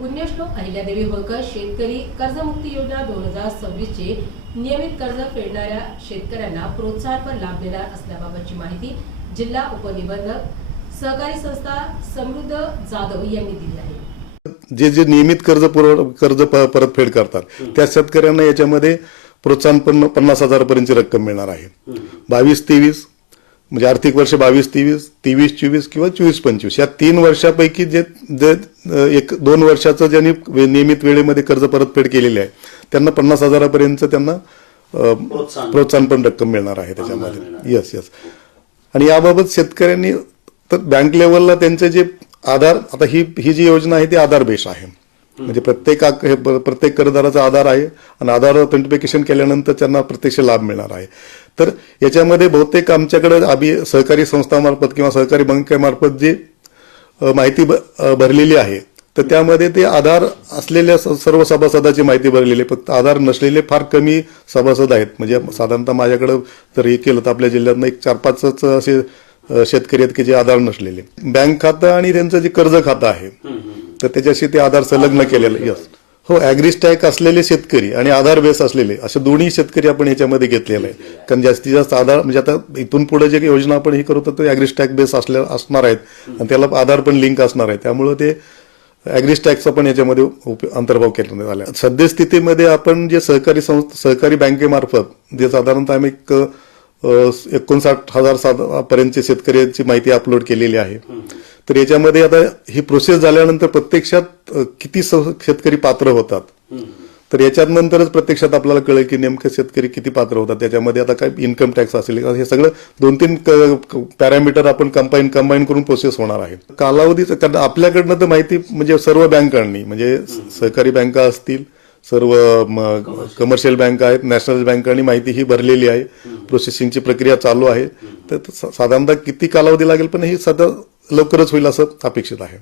पुण्यश्लोक अहिल्यादेवी होळकर शेतकरी कर्जमुक्ती योजना 2026 चे नियमित कर्ज फेडणाऱ्या शेतकऱ्यांना प्रोत्साहनपर लाभ देणार असल्याबाबतची माहिती जिल्हा उपनिबंधक सहकारी संस्था समृद्ध जाधव यांनी दिली आहे। जे नियमित कर्ज परतफेड करतात त्या शेतकऱ्यांना याच्यामध्ये प्रोत्साहन 50,000 पर्यंतची रक्कम मिळणार आहे। 22-23 म्हणजे आर्थिक वर्ष 22-23, 23-24 किंवा 24-25 या 3 वर्षापैकी जे 1-2 वर्षाचं ज्यांनी नियमित वेळेमध्ये कर्ज परतफेड केलेले आहे त्यांना 50,000 पर्यंत त्यांना प्रोत्साहनपर रक्कम मिळणार आहे त्याच्यामध्ये। यस आणि याबाबत शेतकऱ्यांनी तर बँक लेवलला त्यांचे जे आधार, आता ही जी योजना आहे ती आधार बेस आहे, म्हणजे प्रत्येक कर्जदाराचा आधार आहे आणि आधार ऑथेंटिफिकेशन केल्यानंतर त्यांना प्रत्यक्ष लाभ मिळणार आहे। तर याच्यामध्ये बहुतेक आमच्याकडे सहकारी संस्थामार्फत किंवा सहकारी बँकेमार्फत जी माहिती भरलेली आहे तर त्यामध्ये ते आधार असलेल्या सर्व सभासदाची माहिती भरलेली, फक्त आधार नसलेले फार कमी सभासद आहेत। म्हणजे साधारणतः माझ्याकडे जर हे केलं तर आपल्या जिल्ह्यातनं 4-5 असे शेतकरी आहेत की जे आधार नसलेले, बँक खातं आणि त्यांचं जे कर्ज खातं आहे तर त्याच्याशी ते आधार संलग्न केलेलं। यस हो, ॲग्रीस्टॅक असलेले शेतकरी आणि आधार बेस असलेले असे दोन्ही शेतकरी आपण याच्यामध्ये घेतलेले आहे। कारण जास्तीत जास्त आधार म्हणजे आता इथून पुढे जे योजना आपण हे करतो ते ॲग्रीस्टॅक बेस असणार आहेत आणि त्याला आधार पण लिंक असणार आहे, त्यामुळे ते ॲग्रीस्टॅकचा पण याच्यामध्ये अंतर्भाव करण्यात आला। सद्यस्थितीमध्ये आपण जे सहकारी बँकेमार्फत जे साधारणतः आम्ही 59,000 पर्यंतचे शेतकऱ्यांची माहिती अपलोड केलेली आहे। तर याच्यामध्ये आता ही प्रोसेस झाल्यानंतर प्रत्यक्षात किती शेतकरी पात्र होतात तर याच्यानंतरच प्रत्यक्षात आपल्याला कळेल की नेमकं शेतकरी किती पात्र होतात। त्याच्यामध्ये आता काय इन्कम टॅक्स असेल, हे सगळं 2-3 पॅरामीटर आपण कंबाईन करून प्रोसेस होणार आहे। कालावधीचं कारण आपल्याकडनं तर माहिती म्हणजे सर्व बँकांनी, म्हणजे सहकारी बँका असतील, सर्व कमर्शियल बँक आहेत, नॅशनल बँकांनी माहिती ही भरलेली आहे, प्रोसेसिंगची प्रक्रिया चालू आहे। तर साधारणतः किती कालावधी लागेल पण ही सध्या लवकरच होईल असं अपेक्षित आहे।